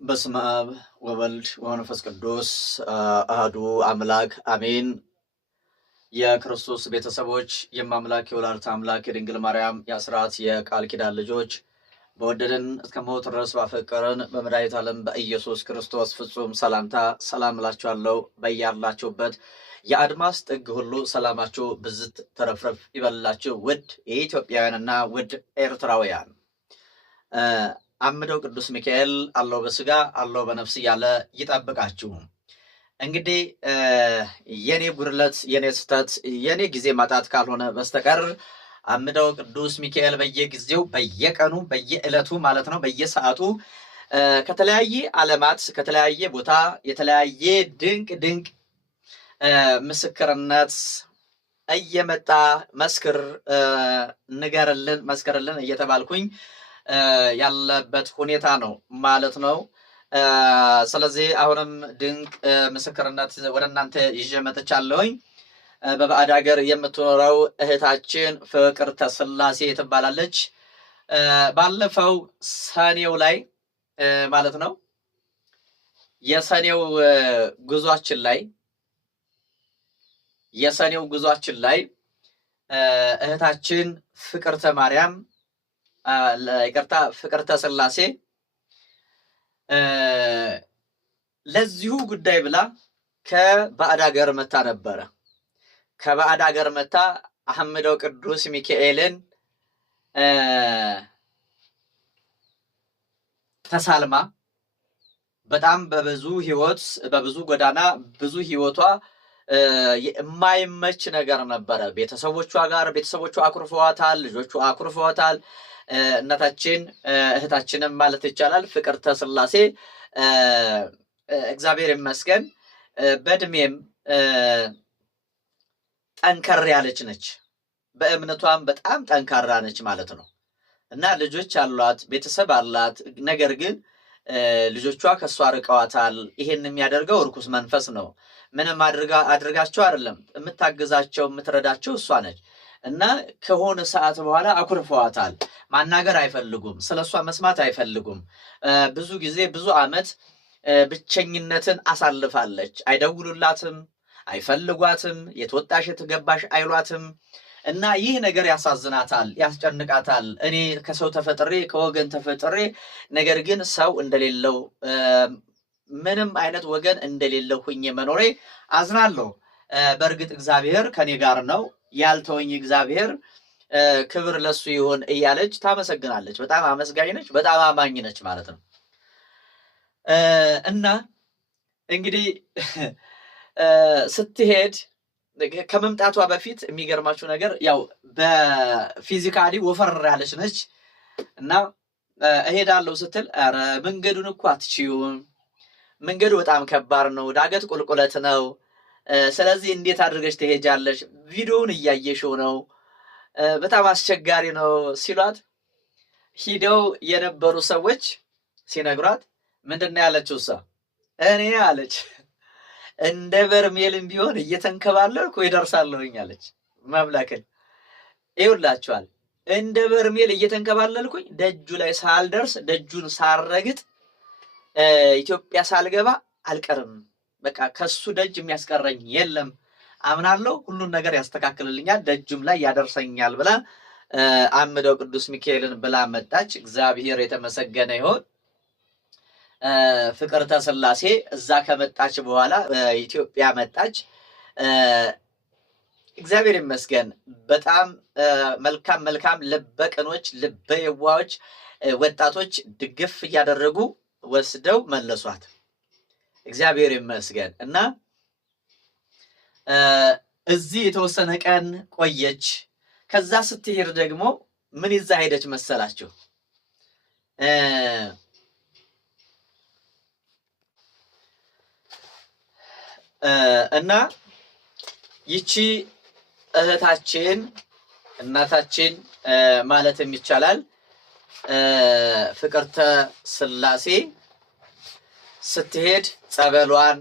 በስመ አብ ወወልድ ወመንፈስ ቅዱስ አህዱ አምላክ አሜን። የክርስቶስ ቤተሰቦች የማምላክ የወላዲተ አምላክ የድንግል ማርያም የአስራት የቃል ኪዳን ልጆች በወደደን እስከ ሞት ድረስ ባፈቀረን በመድኃኒተ ዓለም በኢየሱስ ክርስቶስ ፍጹም ሰላምታ ሰላም እላችኋለሁ። በያላችሁበት የአድማስ ጥግ ሁሉ ሰላማችሁ ብዝት ተረፍረፍ ይበላችሁ። ውድ የኢትዮጵያውያንና ውድ ኤርትራውያን አምደው ቅዱስ ሚካኤል አለው በስጋ አለው በነፍስ እያለ ይጠብቃችሁ። እንግዲህ የኔ ጉድለት የኔ ስህተት የኔ ጊዜ ማጣት ካልሆነ በስተቀር አምደው ቅዱስ ሚካኤል በየጊዜው በየቀኑ በየዕለቱ ማለት ነው በየሰዓቱ ከተለያየ ዓለማት ከተለያየ ቦታ የተለያየ ድንቅ ድንቅ ምስክርነት እየመጣ መስክር ንገርልን መስክርልን እየተባልኩኝ ያለበት ሁኔታ ነው ማለት ነው። ስለዚህ አሁንም ድንቅ ምስክርነት ወደ እናንተ ይዤ መጥቻለሁኝ። በባዕድ ሀገር የምትኖረው እህታችን ፍቅርተ ሥላሴ ትባላለች። ባለፈው ሰኔው ላይ ማለት ነው የሰኔው ጉዟችን ላይ እህታችን ፍቅርተ ማርያም ይቅርታ ፍቅርተ ሥላሴ ለዚሁ ጉዳይ ብላ ከባዕድ ሀገር መታ ነበረ። ከባዕድ ሀገር መታ አምደው ቅዱስ ሚካኤልን ተሳልማ በጣም በብዙ ህይወት በብዙ ጎዳና ብዙ ህይወቷ የማይመች ነገር ነበረ። ቤተሰቦቿ አኩርፈዋታል፣ ልጆቿ አኩርፈዋታል። እናታችን እህታችንም ማለት ይቻላል ፍቅርተ ሥላሴ እግዚአብሔር ይመስገን በእድሜም ጠንከር ያለች ነች፣ በእምነቷም በጣም ጠንካራ ነች ማለት ነው። እና ልጆች አሏት፣ ቤተሰብ አላት። ነገር ግን ልጆቿ ከሷ ርቀዋታል። ይሄን የሚያደርገው እርኩስ መንፈስ ነው። ምንም አድርጋቸው አይደለም፣ የምታግዛቸው የምትረዳቸው እሷ ነች። እና ከሆነ ሰዓት በኋላ አኩርፈዋታል። ማናገር አይፈልጉም፣ ስለሷ መስማት አይፈልጉም። ብዙ ጊዜ ብዙ ዓመት ብቸኝነትን አሳልፋለች። አይደውሉላትም፣ አይፈልጓትም፣ የተወጣሽ የተገባሽ አይሏትም። እና ይህ ነገር ያሳዝናታል፣ ያስጨንቃታል። እኔ ከሰው ተፈጥሬ ከወገን ተፈጥሬ ነገር ግን ሰው እንደሌለው ምንም አይነት ወገን እንደሌለው ሁኜ መኖሬ አዝናለሁ። በእርግጥ እግዚአብሔር ከኔ ጋር ነው፣ ያልተወኝ እግዚአብሔር ክብር ለሱ ይሁን እያለች ታመሰግናለች። በጣም አመስጋኝ ነች፣ በጣም አማኝ ነች ማለት ነው። እና እንግዲህ ስትሄድ ከመምጣቷ በፊት የሚገርማችሁ ነገር ያው በፊዚካሊ ወፈር ያለች ነች። እና እሄዳለሁ ስትል ኧረ መንገዱን እኮ አትችይውም፣ መንገዱ በጣም ከባድ ነው፣ ዳገት ቁልቁለት ነው። ስለዚህ እንዴት አድርገሽ ትሄጃለሽ? ቪዲዮውን እያየሽው ነው፣ በጣም አስቸጋሪ ነው ሲሏት ሂደው የነበሩ ሰዎች ሲነግሯት ምንድን ነው ያለችው? እሷ እኔ አለች እንደ በርሜልም ቢሆን እየተንከባለልኩ ይደርሳለሁኝ አለች። መምላክን ይውላችኋል። እንደ በርሜል እየተንከባለልኩኝ ደጁ ላይ ሳልደርስ ደጁን ሳልረግጥ ኢትዮጵያ ሳልገባ አልቀርም። በቃ ከሱ ደጅ የሚያስቀረኝ የለም፣ አምናለሁ፣ ሁሉን ነገር ያስተካክልልኛል፣ ደጁም ላይ ያደርሰኛል ብላ አምደው ቅዱስ ሚካኤልን ብላ መጣች። እግዚአብሔር የተመሰገነ ይሁን። ፍቅርተ ሥላሴ እዛ ከመጣች በኋላ ኢትዮጵያ መጣች። እግዚአብሔር ይመስገን በጣም መልካም ልበቅኖች ልበ የዋዎች ወጣቶች ድግፍ እያደረጉ ወስደው መለሷት። እግዚአብሔር ይመስገን። እና እዚህ የተወሰነ ቀን ቆየች። ከዛ ስትሄድ ደግሞ ምን ይዛ ሄደች መሰላችሁ? እና ይቺ እህታችን እናታችን ማለትም ይቻላል ፍቅርተ ሥላሴ ስትሄድ ጸበሏን፣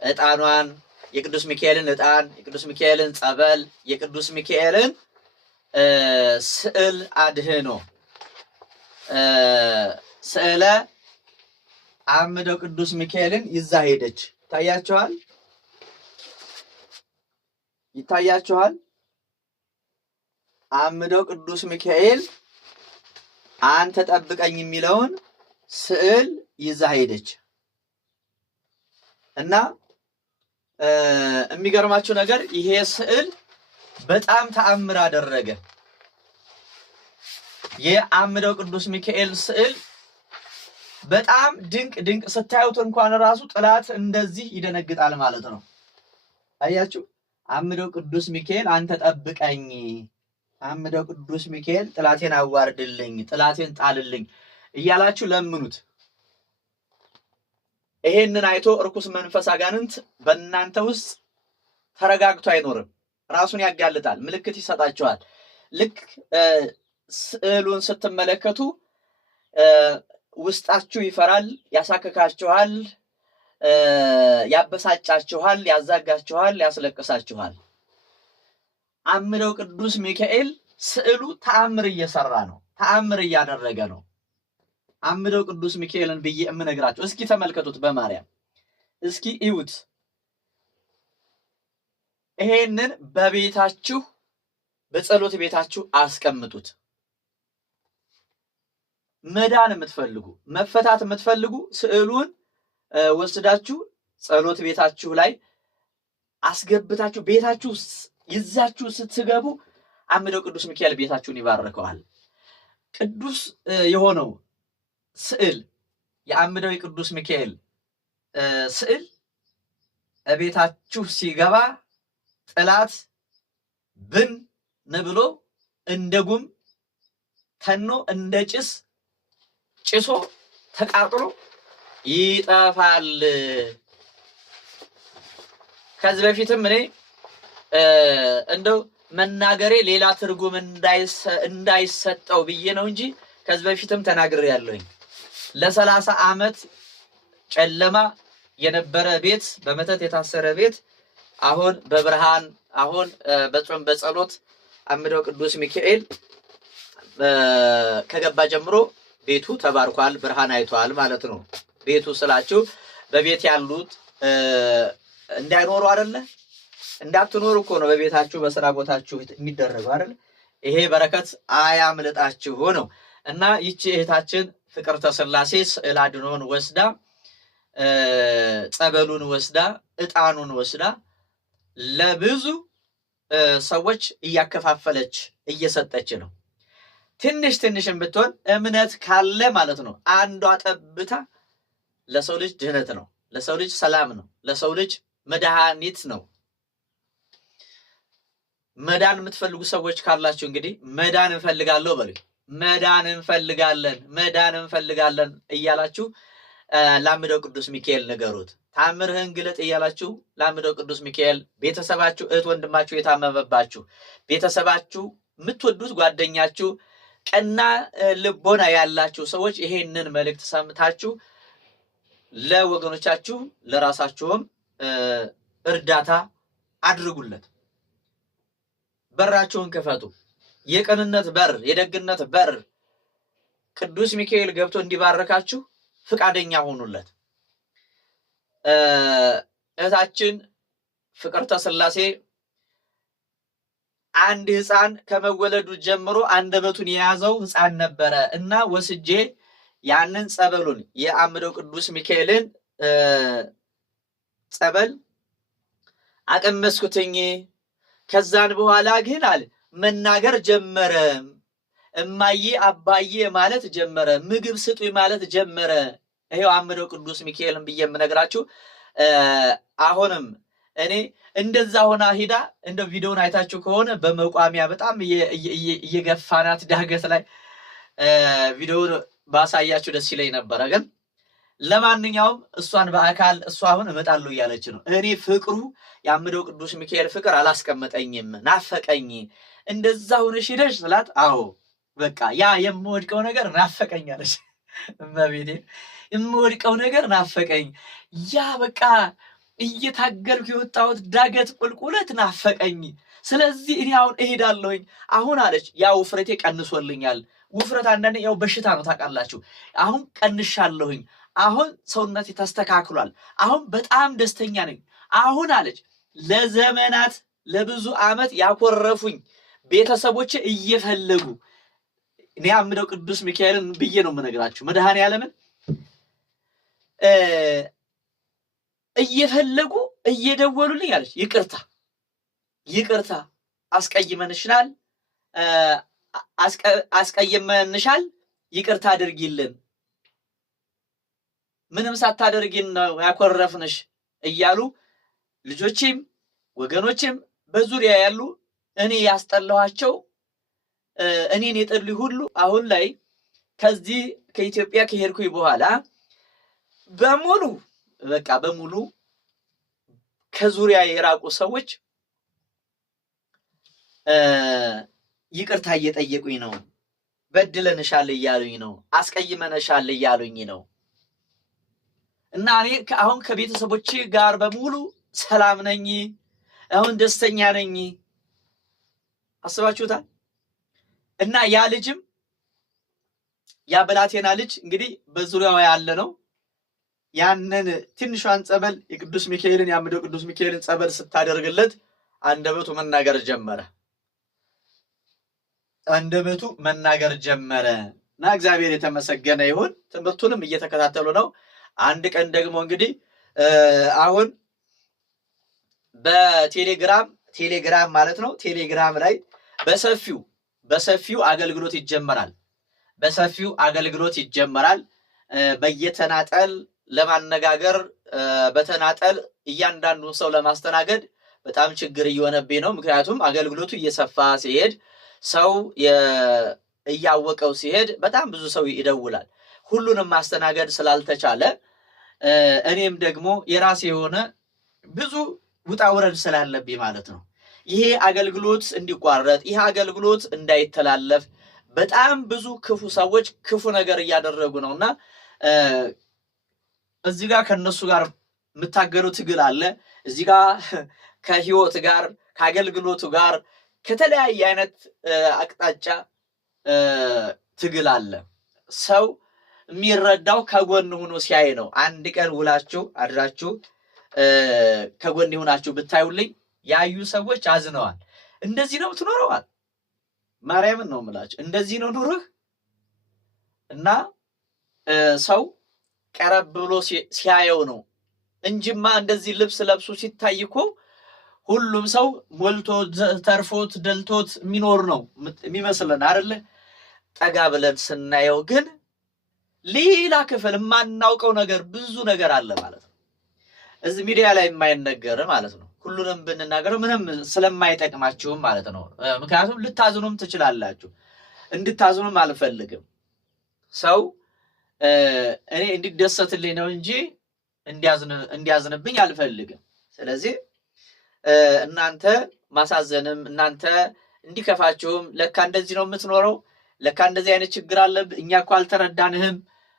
ዕጣኗን፣ የቅዱስ ሚካኤልን ዕጣን፣ የቅዱስ ሚካኤልን ጸበል፣ የቅዱስ ሚካኤልን ስዕል አድህኖ ስዕለ አምደው ቅዱስ ሚካኤልን ይዛ ሄደች። ይታያችኋል። አምደው ቅዱስ ሚካኤል አንተ ጠብቀኝ የሚለውን ስዕል ይዛ ሄደች እና የሚገርማችሁ ነገር ይሄ ስዕል በጣም ተአምር አደረገ። የአምደው ቅዱስ ሚካኤል ስዕል በጣም ድንቅ ስታዩት እንኳን ራሱ ጥላት እንደዚህ ይደነግጣል ማለት ነው። አያችሁ? አምደው ቅዱስ ሚካኤል አንተ ጠብቀኝ፣ አምደው ቅዱስ ሚካኤል ጥላቴን አዋርድልኝ፣ ጥላቴን ጣልልኝ እያላችሁ ለምኑት። ይሄንን አይቶ እርኩስ መንፈስ አጋንንት በእናንተ ውስጥ ተረጋግቶ አይኖርም፣ ራሱን ያጋልጣል፣ ምልክት ይሰጣችኋል። ልክ ስዕሉን ስትመለከቱ ውስጣችሁ ይፈራል፣ ያሳክካችኋል፣ ያበሳጫችኋል፣ ያዛጋችኋል፣ ያስለቅሳችኋል። አምደው ቅዱስ ሚካኤል ስዕሉ ተአምር እየሰራ ነው፣ ተአምር እያደረገ ነው። አምደው ቅዱስ ሚካኤልን ብዬ የምነግራችሁ እስኪ ተመልከቱት፣ በማርያም እስኪ እዩት። ይሄንን በቤታችሁ በጸሎት ቤታችሁ አስቀምጡት። መዳን የምትፈልጉ መፈታት የምትፈልጉ ስዕሉን ወስዳችሁ ጸሎት ቤታችሁ ላይ አስገብታችሁ ቤታችሁ ይዛችሁ ስትገቡ አምደው ቅዱስ ሚካኤል ቤታችሁን ይባርከዋል። ቅዱስ የሆነው ስዕል የአምደው ቅዱስ ሚካኤል ስዕል ቤታችሁ ሲገባ ጥላት ብን ብሎ እንደ ጉም ተኖ እንደ ጭሶ ተቃጥሎ ይጠፋል። ከዚህ በፊትም እኔ እንደው መናገሬ ሌላ ትርጉም እንዳይሰጠው ብዬ ነው እንጂ ከዚህ በፊትም ተናግሬያለሁኝ። ለ30 ዓመት ጨለማ የነበረ ቤት፣ በመተት የታሰረ ቤት አሁን በብርሃን አሁን በጾም በጸሎት አምደው ቅዱስ ሚካኤል ከገባ ጀምሮ ቤቱ ተባርኳል፣ ብርሃን አይቷል ማለት ነው። ቤቱ ስላችሁ በቤት ያሉት እንዳይኖሩ አይደለ? እንዳትኖሩ እኮ ነው በቤታችሁ በስራ ቦታችሁ የሚደረገው አይደል? ይሄ በረከት አያምልጣችሁ ነው። እና ይቺ እህታችን ፍቅርተ ሥላሴ ስዕለ አድኅኖን ወስዳ ጸበሉን ወስዳ ዕጣኑን ወስዳ ለብዙ ሰዎች እያከፋፈለች እየሰጠች ነው። ትንሽም ብትሆን እምነት ካለ ማለት ነው አንዷ ጠብታ ለሰው ልጅ ድህነት ነው፣ ለሰው ልጅ ሰላም ነው፣ ለሰው ልጅ መድኃኒት ነው። መዳን የምትፈልጉ ሰዎች ካላችሁ እንግዲህ መዳን እንፈልጋለሁ በሉ። መዳን እንፈልጋለን እያላችሁ ለአምደው ቅዱስ ሚካኤል ንገሩት። ታምርህን ግለጥ እያላችሁ ለአምደው ቅዱስ ሚካኤል ቤተሰባችሁ፣ እህት ወንድማችሁ የታመመባችሁ ቤተሰባችሁ፣ የምትወዱት ጓደኛችሁ፣ ቀና ልቦና ያላችሁ ሰዎች ይሄንን መልእክት ሰምታችሁ ለወገኖቻችሁ ለራሳችሁም እርዳታ አድርጉለት። በራችሁን ክፈቱ። የቅንነት በር፣ የደግነት በር ቅዱስ ሚካኤል ገብቶ እንዲባረካችሁ ፍቃደኛ ሆኑለት። እህታችን ፍቅርተ ሥላሴ አንድ ሕፃን ከመወለዱ ጀምሮ አንደበቱን የያዘው ሕፃን ነበረ እና ወስጄ ያንን ጸበሉን የአምደው ቅዱስ ሚካኤልን ጸበል አቀመስኩትኝ። ከዛን በኋላ ግን አለ መናገር ጀመረ። እማዬ አባዬ ማለት ጀመረ። ምግብ ስጡኝ ማለት ጀመረ። ይሄው አምደው ቅዱስ ሚካኤልን ብዬ የምነግራችሁ አሁንም እኔ እንደዛ ሆና ሂዳ እንደ ቪዲዮውን አይታችሁ ከሆነ በመቋሚያ በጣም እየገፋናት ዳገት ላይ ቪዲዮውን ባሳያችሁ ደስ ይለኝ ነበረ። ግን ለማንኛውም እሷን በአካል እሷ አሁን እመጣለሁ እያለች ነው። እኔ ፍቅሩ የአምደው ቅዱስ ሚካኤል ፍቅር አላስቀመጠኝም፣ ናፈቀኝ። እንደዛ ሆነሽ ሄደሽ ስላት አዎ በቃ ያ የምወድቀው ነገር ናፈቀኝ አለች። እመቤቴ የምወድቀው ነገር ናፈቀኝ፣ ያ በቃ እየታገልኩ የወጣሁት ዳገት ቁልቁለት ናፈቀኝ። ስለዚህ እኔ አሁን እሄዳለሁኝ። አሁን አለች ያ ውፍረቴ ቀንሶልኛል። ውፍረት አንዳንዴ ያው በሽታ ነው ታውቃላችሁ። አሁን ቀንሻለሁኝ። አሁን ሰውነቴ ተስተካክሏል። አሁን በጣም ደስተኛ ነኝ። አሁን አለች ለዘመናት ለብዙ ዓመት ያኮረፉኝ ቤተሰቦቼ እየፈለጉ እኔ አምደው ቅዱስ ሚካኤልን ብዬ ነው የምነግራችሁ መድኃኔዓለምን እየፈለጉ እየደወሉልኝ አለች ይቅርታ አስቀይመንሻል አስቀይመንሻል ይቅርታ አድርጊልን ምንም ሳታደርጊን ነው ያኮረፍንሽ እያሉ ልጆቼም ወገኖቼም በዙሪያ ያሉ እኔ ያስጠላኋቸው እኔን የጠሉኝ ሁሉ አሁን ላይ ከዚህ ከኢትዮጵያ ከሄድኩኝ በኋላ በሙሉ ከዙሪያ የራቁ ሰዎች ይቅርታ እየጠየቁኝ ነው። በድለንሻል እያሉኝ ነው። አስቀይመንሻል እያሉኝ ነው። እና እኔ አሁን ከቤተሰቦቼ ጋር በሙሉ ሰላም ነኝ። አሁን ደስተኛ ነኝ። አስባችሁታል? እና ያ ልጅም ያ ብላቴና ልጅ እንግዲህ በዙሪያው ያለ ነው። ያንን ትንሿን ጸበል የቅዱስ ሚካኤልን ያምደው ቅዱስ ሚካኤልን ጸበል ስታደርግለት አንደበቱ መናገር ጀመረ እና እግዚአብሔር የተመሰገነ ይሁን። ትምህርቱንም እየተከታተሉ ነው። አንድ ቀን ደግሞ እንግዲህ አሁን በቴሌግራም ማለት ነው ቴሌግራም ላይ በሰፊው አገልግሎት ይጀመራል። በየተናጠል ለማነጋገር በተናጠል እያንዳንዱ ሰው ለማስተናገድ በጣም ችግር እየሆነብኝ ነው። ምክንያቱም አገልግሎቱ እየሰፋ ሲሄድ ሰው እያወቀው ሲሄድ በጣም ብዙ ሰው ይደውላል። ሁሉንም ማስተናገድ ስላልተቻለ እኔም ደግሞ የራሴ የሆነ ብዙ ውጣ ውረድ ስላለብኝ ማለት ነው ይሄ አገልግሎት እንዲቋረጥ ይሄ አገልግሎት እንዳይተላለፍ በጣም ብዙ ክፉ ሰዎች ክፉ ነገር እያደረጉ ነውና እዚህ ጋር ከነሱ ጋር የምታገለው ትግል አለ። እዚህ ጋር ከህይወት ጋር ከአገልግሎቱ ጋር ከተለያየ አይነት አቅጣጫ ትግል አለ። ሰው የሚረዳው ከጎን ሆኖ ሲያይ ነው። አንድ ቀን ውላችሁ አድራችሁ ከጎን ሆናችሁ ብታዩልኝ ያዩ ሰዎች አዝነዋል። እንደዚህ ነው ትኖረዋል። ማርያምን ነው የምላችሁ። እንደዚህ ነው ኑርህ እና ሰው ቀረብ ብሎ ሲያየው ነው እንጂማ እንደዚህ ልብስ ለብሶ ሲታይ እኮ ሁሉም ሰው ሞልቶ ተርፎት ደልቶት የሚኖር ነው የሚመስለን አይደለ? ጠጋ ብለን ስናየው ግን ሌላ ክፍል የማናውቀው ነገር ብዙ ነገር አለ ማለት ነው። እዚህ ሚዲያ ላይ የማይነገር ማለት ነው። ሁሉንም ብንናገረው ምንም ስለማይጠቅማችሁም ማለት ነው። ምክንያቱም ልታዝኑም ትችላላችሁ። እንድታዝኑም አልፈልግም። ሰው እኔ እንዲደሰትልኝ ነው እንጂ እንዲያዝንብኝ አልፈልግም። ስለዚህ እናንተ ማሳዘንም እናንተ እንዲከፋችሁም ለካ እንደዚህ ነው የምትኖረው፣ ለካ እንደዚህ አይነት ችግር አለብህ፣ እኛ እኮ አልተረዳንህም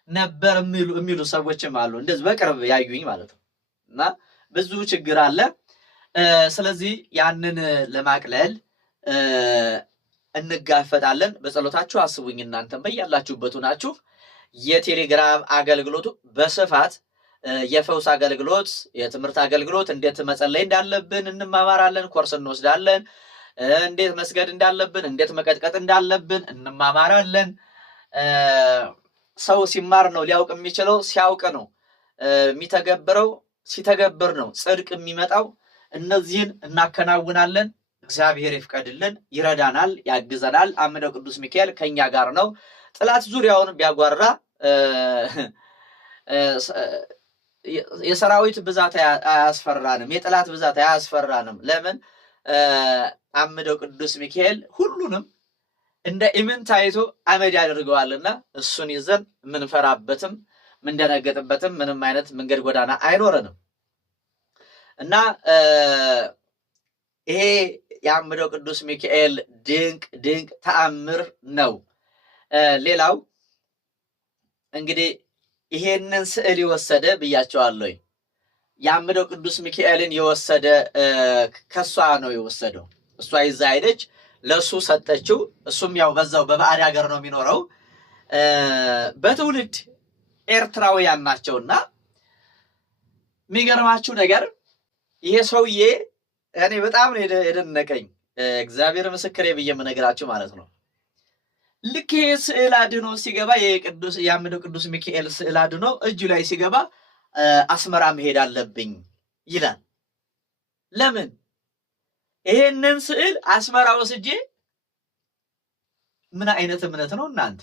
ነበር የሚሉ ሰዎችም አሉ። እንደዚህ በቅርብ ያዩኝ ማለት ነው። እና ብዙ ችግር አለ። ስለዚህ ያንን ለማቅለል እንጋፈጣለን። በጸሎታችሁ አስቡኝ። እናንተም በያላችሁበት ናችሁ። የቴሌግራም አገልግሎቱ በስፋት የፈውስ አገልግሎት፣ የትምህርት አገልግሎት፣ እንዴት መጸለይ እንዳለብን እንማማራለን። ኮርስ እንወስዳለን። እንዴት መስገድ እንዳለብን፣ እንዴት መቀጥቀጥ እንዳለብን እንማማራለን። ሰው ሲማር ነው ሊያውቅ የሚችለው። ሲያውቅ ነው የሚተገብረው። ሲተገብር ነው ጽድቅ የሚመጣው። እነዚህን እናከናውናለን። እግዚአብሔር ይፍቀድልን፣ ይረዳናል፣ ያግዘናል። አምደው ቅዱስ ሚካኤል ከኛ ጋር ነው። ጥላት ዙሪያውን ቢያጓራ የሰራዊት ብዛት አያስፈራንም፣ የጥላት ብዛት አያስፈራንም። ለምን? አምደው ቅዱስ ሚካኤል ሁሉንም እንደ ኢምንት አይቶ አመድ ያደርገዋልና እሱን ይዘን የምንፈራበትም የምንደነገጥበትም ምንም አይነት መንገድ ጎዳና አይኖረንም እና ይሄ የአምደው ቅዱስ ሚካኤል ድንቅ ተአምር ነው። ሌላው እንግዲህ ይሄንን ስዕል የወሰደ ብያቸዋለሁ። የአምደው ቅዱስ ሚካኤልን የወሰደ ከሷ ነው የወሰደው። እሷ ይዛ ሄደች፣ ለሱ ሰጠችው። እሱም ያው በዛው በባዕድ ሀገር ነው የሚኖረው። በትውልድ ኤርትራውያን ናቸውና የሚገርማችሁ ነገር ይሄ ሰውዬ እኔ በጣም የደነቀኝ እግዚአብሔር ምስክሬ ብዬ የምነግራችሁ ማለት ነው። ልክ ይሄ ስዕል አድኖ ሲገባ የአምደው ቅዱስ ሚካኤል ስዕል አድኖ እጁ ላይ ሲገባ አስመራ መሄድ አለብኝ ይላል። ለምን? ይሄንን ስዕል አስመራ ወስጄ ምን አይነት እምነት ነው እናንተ?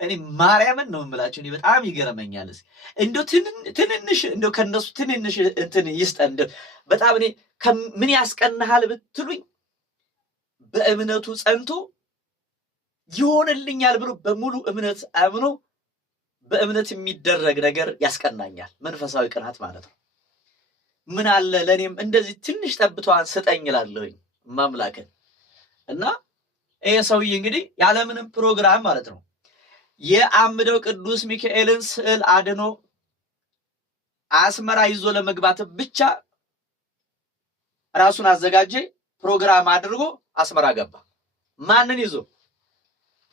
እኔ ማርያምን ነው የምላችሁ። እኔ በጣም ይገርመኛል። እንደው ትንንሽ እንደው ከነሱ ትንንሽ እንትን ይስጠን። እንደው በጣም እኔ ምን ያስቀናሃል ብትሉኝ በእምነቱ ጸንቶ ይሆንልኛል ብሎ በሙሉ እምነት አምኖ በእምነት የሚደረግ ነገር ያስቀናኛል። መንፈሳዊ ቅናት ማለት ነው። ምን አለ ለእኔም እንደዚህ ትንሽ ጠብቷን ስጠኝ እላለሁኝ ማምላክን። እና ይሄ ሰውዬ እንግዲህ ያለምንም ፕሮግራም ማለት ነው የአምደው ቅዱስ ሚካኤልን ስዕል አድኖ አስመራ ይዞ ለመግባት ብቻ ራሱን አዘጋጀ፣ ፕሮግራም አድርጎ አስመራ ገባ። ማንን ይዞ?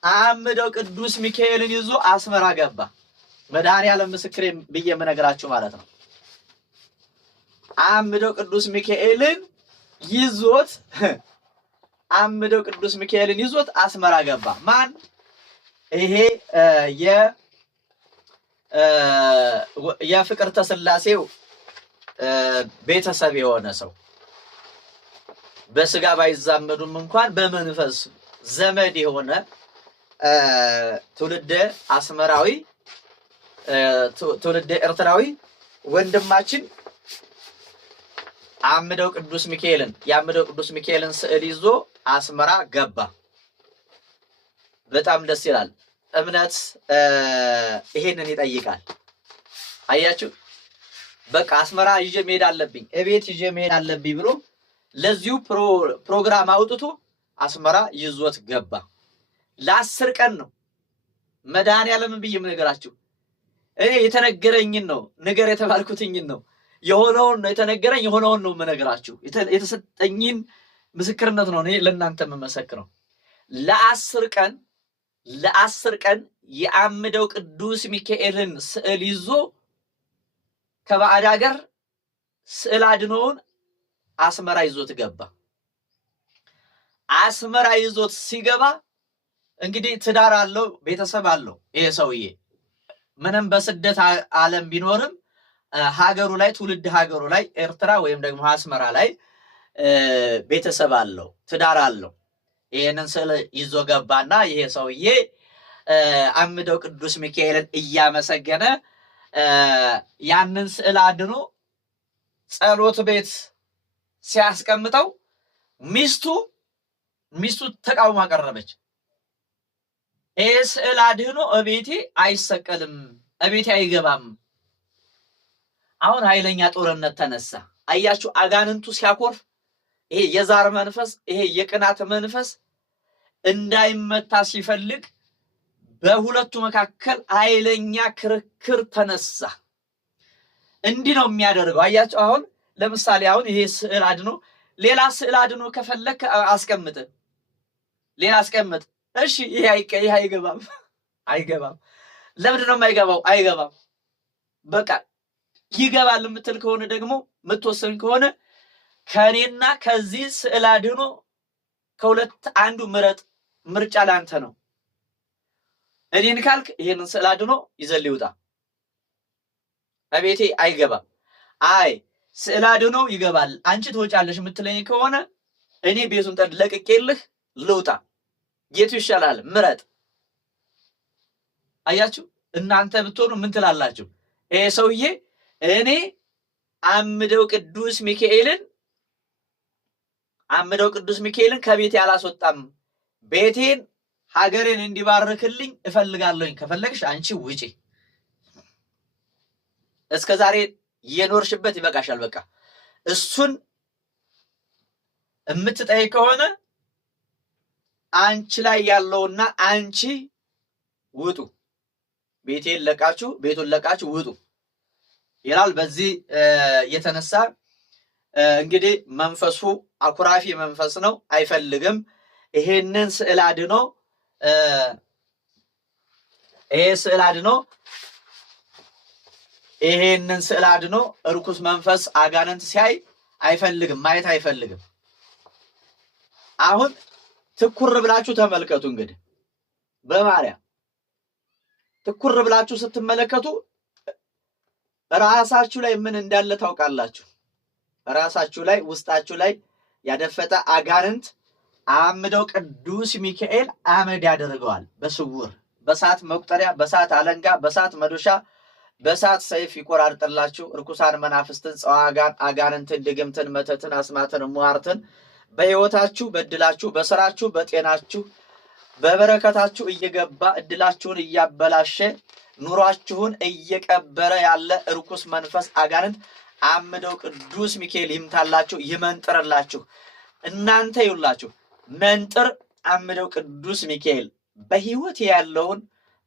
አምደው ቅዱስ ሚካኤልን ይዞ አስመራ ገባ። መድኃኔዓለም ምስክሬ ብዬ የምነግራችሁ ማለት ነው። አምደው ቅዱስ ሚካኤልን ይዞት አስመራ ገባ። ማን? ይሄ የፍቅርተ ሥላሴው ቤተሰብ የሆነ ሰው በስጋ ባይዛመዱም እንኳን በመንፈስ ዘመድ የሆነ ትውልደ አስመራዊ ትውልደ ኤርትራዊ ወንድማችን የአምደው ቅዱስ ሚካኤልን ስዕል ይዞ አስመራ ገባ። በጣም ደስ ይላል። እምነት ይሄንን ይጠይቃል። አያችሁ፣ በቃ አስመራ ይዤ መሄድ አለብኝ፣ እቤት ይዤ መሄድ አለብኝ ብሎ ለዚሁ ፕሮግራም አውጥቶ አስመራ ይዞት ገባ። ለ10 ቀን ነው። መድኃኔዓለም ብዬ የምነግራችሁ እኔ የተነገረኝን ነው፣ ነገር የተባልኩትኝን ነው፣ የሆነውን ነው የተነገረኝ፣ የሆነውን ነው የምነግራችሁ። የተሰጠኝን ምስክርነት ነው እኔ ለእናንተ የምመሰክረው። ለ10 ቀን የአምደው ቅዱስ ሚካኤልን ስዕል ይዞ ከባዕድ ሀገር ስዕል አድኖውን አስመራ ይዞት ገባ። አስመራ ይዞት ሲገባ እንግዲህ ትዳር አለው፣ ቤተሰብ አለው። ይሄ ሰውዬ ምንም በስደት ዓለም ቢኖርም ሀገሩ ላይ ትውልድ ሀገሩ ላይ ኤርትራ ወይም ደግሞ አስመራ ላይ ቤተሰብ አለው፣ ትዳር አለው። ይሄንን ስዕል ይዞ ገባና ይሄ ሰውዬ አምደው ቅዱስ ሚካኤልን እያመሰገነ ያንን ስዕል አድኖ ጸሎት ቤት ሲያስቀምጠው ሚስቱ ተቃውሞ አቀረበች። ይሄ ስዕል አድኖ እቤቴ አይሰቀልም፣ እቤቴ አይገባም። አሁን ኃይለኛ ጦርነት ተነሳ። አያችሁ፣ አጋንንቱ ሲያኮርፍ ይሄ የዛር መንፈስ፣ ይሄ የቅናት መንፈስ እንዳይመታ ሲፈልግ በሁለቱ መካከል ኃይለኛ ክርክር ተነሳ። እንዲህ ነው የሚያደርገው። አያችሁ፣ አሁን ለምሳሌ አሁን ይሄ ስዕል አድኖ ሌላ ስዕል አድኖ ከፈለክ አስቀምጥ፣ ሌላ አስቀምጥ። እሺ፣ ይሄ አይገባም። ለምንድን ነው የማይገባው? አይገባም። በቃ ይገባል የምትል ከሆነ ደግሞ የምትወሰን ከሆነ ከኔና ከዚህ ስዕል አድኖ ከሁለት አንዱ ምረጥ። ምርጫ ለአንተ ነው። እኔን ካልክ ይሄንን ስዕል አድኖ ይዘል ይውጣ፣ እቤቴ አይገባም። አይ ስዕል አድኖ ይገባል፣ አንቺ ትወጫለሽ የምትለኝ ከሆነ እኔ ቤቱን ለቅቄልህ ልውጣ። ጌቱ ይሻላል፣ ምረጥ። አያችሁ፣ እናንተ ብትሆኑ ምን ትላላችሁ? ይሄ ሰውዬ እኔ አምደው ቅዱስ ሚካኤልን ከቤቴ አላስወጣም፣ ቤቴን ሀገሬን እንዲባርክልኝ እፈልጋለሁኝ። ከፈለግሽ አንቺ ውጪ፣ እስከ ዛሬ የኖርሽበት ይበቃሻል። በቃ እሱን የምትጠይ ከሆነ አንቺ ላይ ያለውና አንቺ ውጡ፣ ቤቱን ለቃችሁ ውጡ ይላል። በዚህ የተነሳ እንግዲህ መንፈሱ አኩራፊ መንፈስ ነው፣ አይፈልግም። ይሄንን ስዕል አድኖ ይሄ ስዕል አድኖ ይሄንን ስዕል አድኖ ርኩስ መንፈስ አጋንንት ሲያይ አይፈልግም፣ ማየት አይፈልግም። አሁን ትኩር ብላችሁ ተመልከቱ። እንግዲህ በማርያም ትኩር ብላችሁ ስትመለከቱ ራሳችሁ ላይ ምን እንዳለ ታውቃላችሁ። ራሳችሁ ላይ ውስጣችሁ ላይ ያደፈጠ አጋንንት አምደው ቅዱስ ሚካኤል አመድ ያደርገዋል። በስውር በሳት መቁጠሪያ፣ በሳት አለንጋ፣ በሳት መዶሻ፣ በሳት ሰይፍ ይቆራርጥላችሁ። ርኩሳን መናፍስትን፣ ጸዋጋን፣ አጋንንትን፣ ድግምትን፣ መተትን፣ አስማትን፣ ሟርትን በሕይወታችሁ፣ በእድላችሁ፣ በስራችሁ፣ በጤናችሁ፣ በበረከታችሁ እየገባ እድላችሁን እያበላሸ ኑሯችሁን እየቀበረ ያለ ርኩስ መንፈስ አጋንንት አምደው ቅዱስ ሚካኤል ይምታላችሁ፣ ይመንጥርላችሁ። እናንተ ይውላችሁ መንጥር አምደው ቅዱስ ሚካኤል በሕይወት ያለውን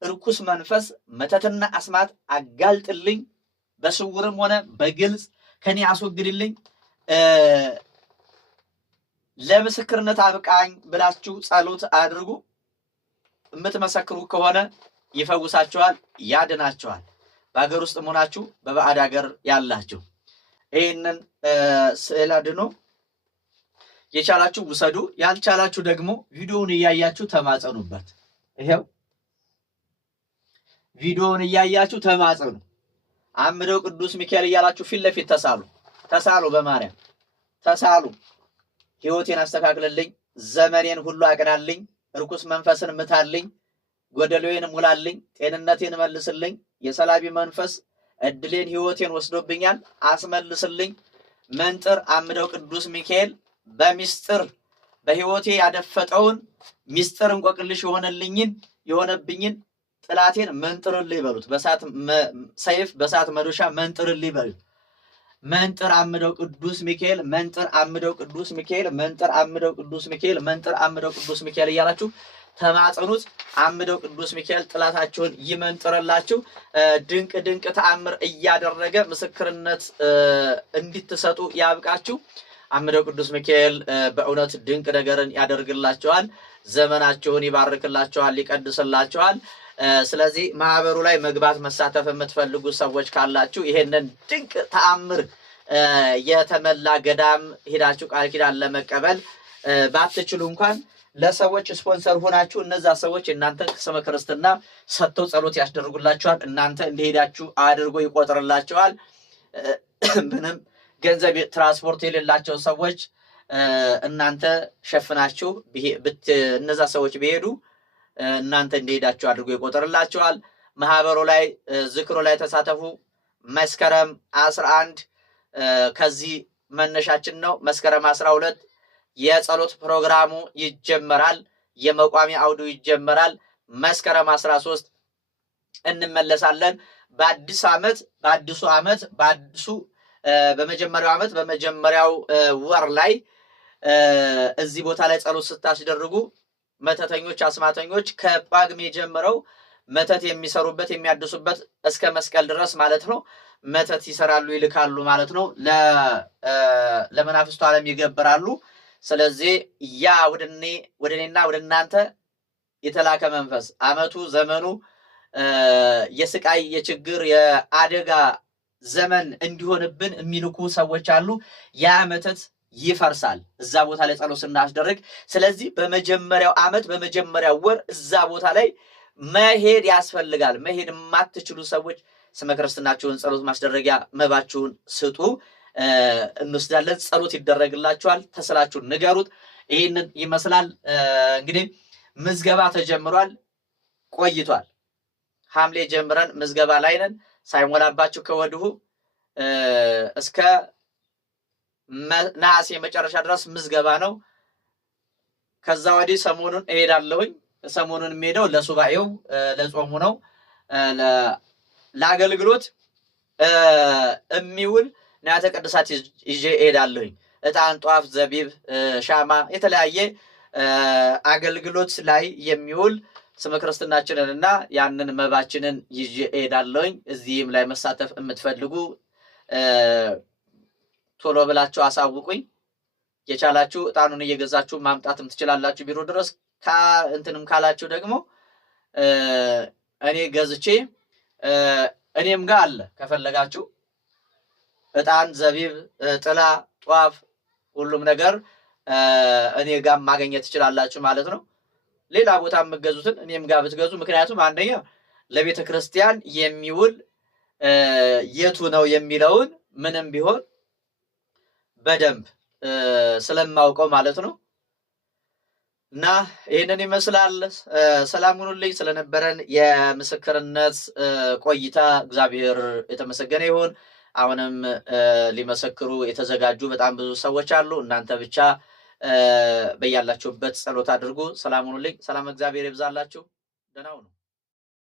ርኩስ መንፈስ መተትና አስማት አጋልጥልኝ፣ በስውርም ሆነ በግልጽ ከኔ አስወግድልኝ፣ ለምስክርነት አብቃኝ ብላችሁ ጸሎት አድርጉ። የምትመሰክሩ ከሆነ ይፈውሳችኋል፣ ያድናችኋል። በሀገር ውስጥ መሆናችሁ በባዕድ ሀገር ያላችሁ ይህንን ስዕል አድኖ የቻላችሁ ውሰዱ፣ ያልቻላችሁ ደግሞ ቪዲዮውን እያያችሁ ተማጸኑበት። ይሄው ቪዲዮውን እያያችሁ ተማጸኑ። አምደው ቅዱስ ሚካኤል እያላችሁ ፊት ለፊት ተሳሉ፣ በማርያም ተሳሉ። ሕይወቴን አስተካክልልኝ፣ ዘመኔን ሁሉ አቅናልኝ፣ ርኩስ መንፈስን ምታልኝ፣ ጎደሎዬን ሙላልኝ፣ ጤንነቴን መልስልኝ፣ የሰላቢ መንፈስ እድሌን ሕይወቴን ወስዶብኛል አስመልስልኝ። መንጥር አምደው ቅዱስ ሚካኤል በሚስጥር በሕይወቴ ያደፈጠውን ሚስጥር እንቆቅልሽ የሆነብኝን ጥላቴን መንጥርልኝ በሉት። በሳት ሰይፍ በሳት መዶሻ መንጥርልኝ በሉት። መንጥር አምደው ቅዱስ ሚካኤል፣ መንጥር አምደው ቅዱስ ሚካኤል፣ መንጥር አምደው ቅዱስ ሚካኤል፣ መንጥር አምደው ቅዱስ ሚካኤል እያላችሁ ተማጸኑት። አምደው ቅዱስ ሚካኤል ጥላታችሁን ይመንጥርላችሁ። ድንቅ ድንቅ ተአምር እያደረገ ምስክርነት እንድትሰጡ ያብቃችሁ። አምደው ቅዱስ ሚካኤል በእውነት ድንቅ ነገርን ያደርግላችኋል። ዘመናችሁን ይባርክላችኋል፣ ይቀድስላችኋል። ስለዚህ ማህበሩ ላይ መግባት መሳተፍ የምትፈልጉ ሰዎች ካላችሁ ይሄንን ድንቅ ተአምር የተመላ ገዳም ሄዳችሁ ቃል ኪዳን ለመቀበል ባትችሉ እንኳን ለሰዎች ስፖንሰር ሆናችሁ እነዛ ሰዎች እናንተ ስመ ክርስትና ሰጥተው ጸሎት ያስደርጉላችኋል። እናንተ እንደሄዳችሁ አድርጎ ይቆጥርላችኋል። ምንም ገንዘብ ትራንስፖርት የሌላቸው ሰዎች እናንተ ሸፍናችሁ እነዛ ሰዎች ቢሄዱ እናንተ እንደሄዳችሁ አድርጎ ይቆጥርላችኋል። ማህበሩ ላይ ዝክሩ ላይ ተሳተፉ። መስከረም 11 ከዚህ መነሻችን ነው። መስከረም 12 የጸሎት ፕሮግራሙ ይጀመራል። የመቋሚያ አውዱ ይጀመራል። መስከረም 13 እንመለሳለን። በአዲሱ ዓመት በመጀመሪያው ዓመት በመጀመሪያው ወር ላይ እዚህ ቦታ ላይ ጸሎት ስታስደርጉ መተተኞች፣ አስማተኞች ከጳጉሜ ጀምረው መተት የሚሰሩበት የሚያድሱበት እስከ መስቀል ድረስ ማለት ነው መተት ይሰራሉ፣ ይልካሉ ማለት ነው። ለመናፍስቱ ዓለም ይገብራሉ። ስለዚህ ያ ወደ እኔና ወደ እናንተ የተላከ መንፈስ አመቱ ዘመኑ የስቃይ የችግር የአደጋ ዘመን እንዲሆንብን የሚልኩ ሰዎች አሉ። ያ መተት ይፈርሳል እዛ ቦታ ላይ ጸሎት ስናስደርግ። ስለዚህ በመጀመሪያው ዓመት በመጀመሪያው ወር እዛ ቦታ ላይ መሄድ ያስፈልጋል። መሄድ የማትችሉ ሰዎች ስመ ክርስትናችሁን ጸሎት ማስደረጊያ መባችሁን ስጡ፣ እንወስዳለን። ጸሎት ይደረግላችኋል። ተስላችሁን ንገሩት። ይህንን ይመስላል እንግዲህ ምዝገባ ተጀምሯል፣ ቆይቷል። ሐምሌ ጀምረን ምዝገባ ላይ ነን። ሳይሞላባችሁ ከወዲሁ እስከ ነሐሴ መጨረሻ ድረስ ምዝገባ ነው። ከዛ ወዲህ ሰሞኑን እሄዳለሁኝ። ሰሞኑን የምሄደው ለሱባኤው ለጾሙ ነው። ለአገልግሎት የሚውል ንዋያተ ቅድሳት ይዤ እሄዳለሁኝ። ዕጣን፣ ጧፍ፣ ዘቢብ፣ ሻማ የተለያየ አገልግሎት ላይ የሚውል ስመ ክርስትናችንን እና ያንን መባችንን ይዤ እሄዳለሁኝ። እዚህም ላይ መሳተፍ የምትፈልጉ ቶሎ ብላችሁ አሳውቁኝ። የቻላችሁ ዕጣኑን እየገዛችሁ ማምጣትም ትችላላችሁ ቢሮ ድረስ። እንትንም ካላችሁ ደግሞ እኔ ገዝቼ እኔም ጋር አለ። ከፈለጋችሁ ዕጣን፣ ዘቢብ፣ ጥላ፣ ጧፍ ሁሉም ነገር እኔ ጋር ማግኘት ትችላላችሁ ማለት ነው። ሌላ ቦታ የምትገዙትን እኔም ጋር ብትገዙ፣ ምክንያቱም አንደኛ ለቤተ ክርስቲያን የሚውል የቱ ነው የሚለውን ምንም ቢሆን በደንብ ስለማውቀው ማለት ነው። እና ይህንን ይመስላል። ሰላም ሁኑልኝ። ስለነበረን የምስክርነት ቆይታ እግዚአብሔር የተመሰገነ ይሁን። አሁንም ሊመሰክሩ የተዘጋጁ በጣም ብዙ ሰዎች አሉ። እናንተ ብቻ በያላችሁበት ጸሎት አድርጉ። ሰላም ሁኑልኝ። ሰላም እግዚአብሔር ይብዛላችሁ። ደህና ሁኑ።